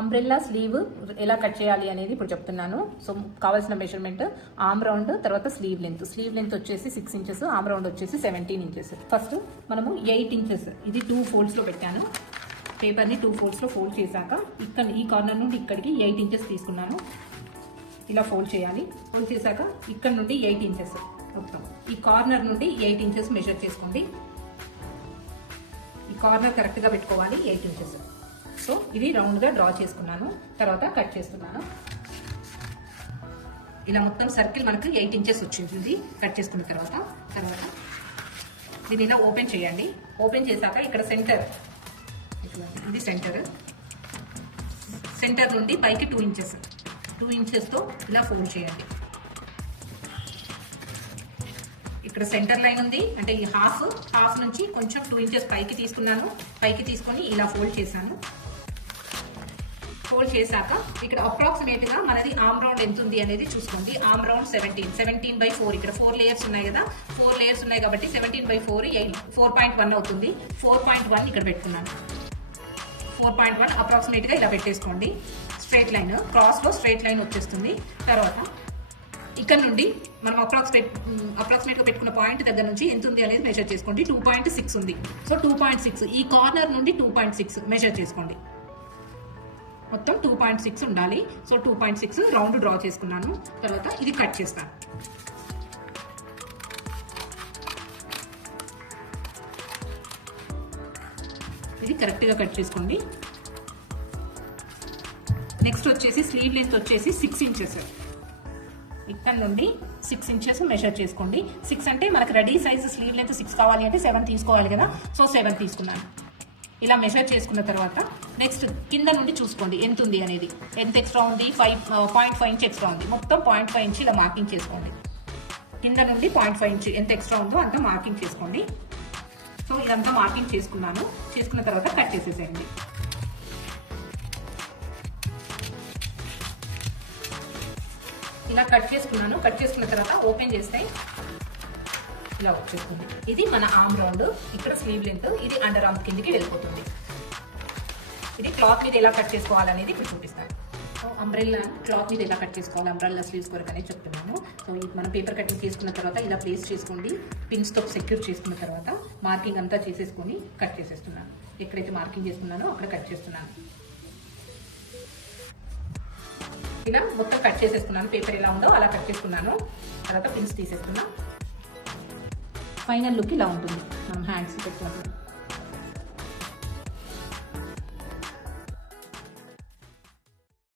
Umbrella slew ఎలా cut చేయాలి అనేది ఇప్పుడు చెప్తున్నాను. సో కావాల్సిన మెజర్మెంట్ ఆర్మ్ రౌండ్, తర్వాత స్లీవ్ లెంత్ వచ్చేసి 6 ఇంచెస్, ఆర్మ్ రౌండ్ వచ్చేసి 17 ఇంచెస్. ఫస్ట్ మనము 8 ఇంచెస్ ఇది 2 ఫోల్డ్స్లో పెట్టాను. పేపర్ని 2 ఫోల్డ్స్లో ఫోల్డ్ చేశాక ఇక్కడ ఈ కార్నర్ నుండి ఇక్కడికి 8 ఇంచెస్ తీసుకున్నాను. ఇలా ఫోల్డ్ చేయాలి. ఫోల్డ్ చేశాక ఇక్కడ నుండి 8 ఇంచెస్ మొత్తం ఈ కార్నర్ నుండి 8 ఇంచెస్ మెజర్ చేసుకోండి. ఈ కార్నర్ కరెక్ట్గా పెట్టుకోవాలి 8 ఇంచెస్. సో ఇది రౌండ్గా డ్రా చేసుకున్నాను. తర్వాత కట్ చేస్తున్నాను. ఇలా మొత్తం సర్కిల్ మనకు 8 ఇంచెస్ వచ్చింది. కట్ చేసుకున్న తర్వాత దీన్ని ఇలా ఓపెన్ చేయండి. ఓపెన్ చేశాక ఇక్కడ సెంటర్, ఇది సెంటర్ నుండి పైకి 2 ఇంచెస్తో ఇలా ఫోల్డ్ చేయండి. ఇక్కడ సెంటర్ లైన్ ఉంది అంటే ఈ హాఫ్ నుంచి కొంచెం 2 ఇంచెస్ పైకి తీసుకున్నాను. పైకి తీసుకొని ఇలా ఫోల్డ్ చేశాను. ఫోల్డ్ చేశాక ఇక్కడ అప్రాక్సిమేట్ గా మనది ఆర్మ్ రౌండ్ ఎంత ఉంది అనేది చూసుకోండి. Arm round 17/4. ఇక్కడ 4 లేయర్స్ ఉన్నాయి కదా, 4 లేయర్స్ ఉన్నాయి కాబట్టి 17/4 4.1 అవుతుంది. 4.1 ఇక్కడ పెట్టుకున్నాను. 4.1 అప్రాక్సిమేట్ గా ఇలా పెట్టేసుకోండి. స్ట్రైట్ లైన్, క్రాస్ లో స్ట్రైట్ లైన్ వచ్చేస్తుంది. తర్వాత ఇక్కడ నుండి మనం అప్రాక్సిమేట్ గా పెట్టుకున్న పాయింట్ దగ్గర నుంచి ఎంత ఉంది అనేది మెజర్ చేసుకోండి. 2.6 ఉంది. సో 2.6 ఈ కార్నర్ నుండి 2.6 మెజర్ చేసుకోండి. మొత్తం 2.6 ఉండాలి. సో 2.6 రౌండ్ డ్రా చేసుకున్నాను. తర్వాత ఇది కట్ చేస్తాను. ఇది కరెక్ట్గా కట్ చేసుకోండి. నెక్స్ట్ వచ్చేసి స్లీవ్ లెంత్ వచ్చేసి 6 ఇంచెస్. ఇక్కడ నుండి 6 ఇంచెస్ మెజర్ చేసుకోండి. 6 అంటే మనకు రెడీ సైజ్ స్లీవ్ లెంత్ 6 కావాలి అంటే 7 తీసుకోవాలి కదా. సో 7 తీసుకున్నాను. ఇలా మెజర్ చేసుకున్న తర్వాత నెక్స్ట్ కింద నుండి చూసుకోండి ఎంత ఉంది అనేది. ఎంత ఎక్స్ట్రా ఉంది? 0.5 ఇంచ్ ఎక్స్ట్రా ఉంది. మొత్తం 0.5 ఇంచ్ ఇలా మార్కింగ్ చేసుకోండి. కింద నుండి 0.5 ఇంచ్ ఎంత ఎక్స్ట్రా ఉందో అంతా మార్కింగ్ చేసుకోండి. సో ఇదంతా మార్కింగ్ చేసుకున్నాను. చేసుకున్న తర్వాత కట్ చేసేసేయండి. ఇలా కట్ చేసుకున్నాను. కట్ చేసుకున్న తర్వాత ఓపెన్ చేస్తే ఇలా వచ్చేస్తుంది. ఇది మన ఆర్మ్ రౌండ్, ఇక్కడ స్లీవ్ లెంత్, ఇది అండర్ ఆర్మ్ కిందికి వెళ్ళిపోతుంది. ఇది క్లాత్ మీద ఎలా కట్ చేసుకోవాలనేది ఇప్పుడు చూపిస్తాను. సో అంబ్రెల్లా క్లాత్ మీద ఎలా కట్ చేసుకోవాలి, అంబ్రెల్లా స్లీవ్స్ కొరకు అనేది చెప్తున్నాను. సో మనం పేపర్ కటింగ్ చేసుకున్న తర్వాత ఇలా ప్లేస్ చేసుకోండి. పిన్స్తో సెక్యూర్ చేసుకున్న తర్వాత మార్కింగ్ అంతా చేసేసుకొని కట్ చేసేస్తున్నాను. ఎక్కడైతే మార్కింగ్ చేసుకున్నానో అక్కడ కట్ చేస్తున్నాను. ఇలా మొత్తం కట్ చేసేసుకున్నాను. పేపర్ ఎలా ఉందో అలా కట్ చేసుకున్నాను. తర్వాత పిన్స్ తీసేస్తున్నా. ఫైనల్ లుక్ ఇలా ఉంటుంది మనం హ్యాండ్స్ పెట్టుకున్నప్పుడు.